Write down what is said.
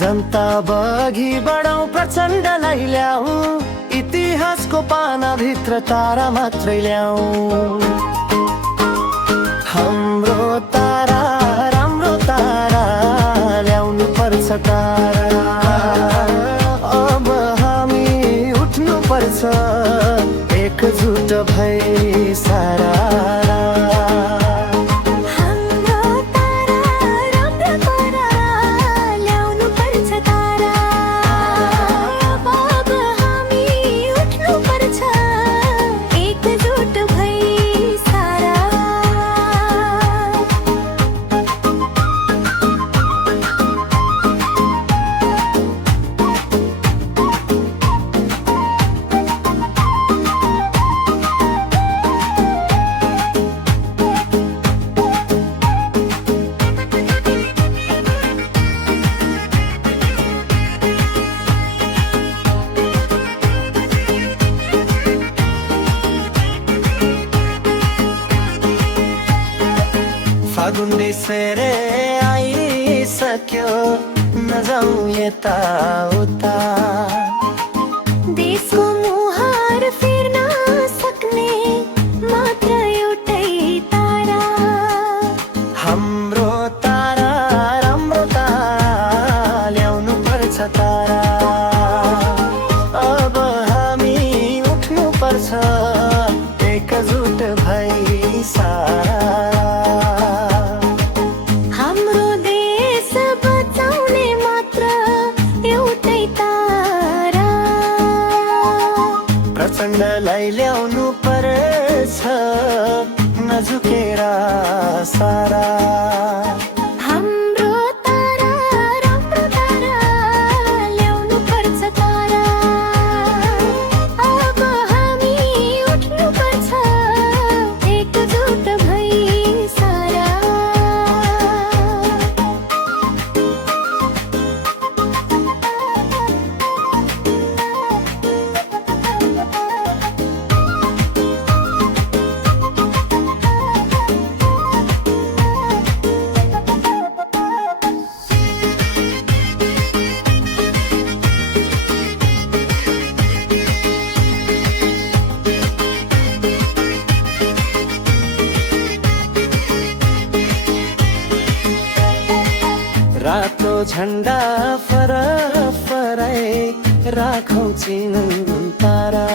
जनता बघी बढाउँ प्रचण्डलाई ल्याऊ, इतिहासको पानाभित्र तारा मात्रै ल्याऊ। हाम्रो तारा राम्रो तारा ल्याउनु पर्छ तारा, अब हामी उठ्नु पर्छ एकजुट भई सारा। फागुन्ने फेरे आइसक्यो, नजाऊ यताउता। देशको मुहार फेर्न सक्ने मात्र एउटै तारा, हाम्रो तारा राम्रो तारा ल्याउनु पर्छ तारा, अब हामी उठ्नु पर्छ एकजुट भई सारा। प्रचण्डलाई ल्याउनु पर्छ नझुकेर सारा। हाम्रो तारा राम्रो तारा ल्याउनु पर्छ तारा, अब हामी उठ्नु पर्छ एकजुट भई सारा। रातो झण्डा फरफराई राखौँ चिन तारा।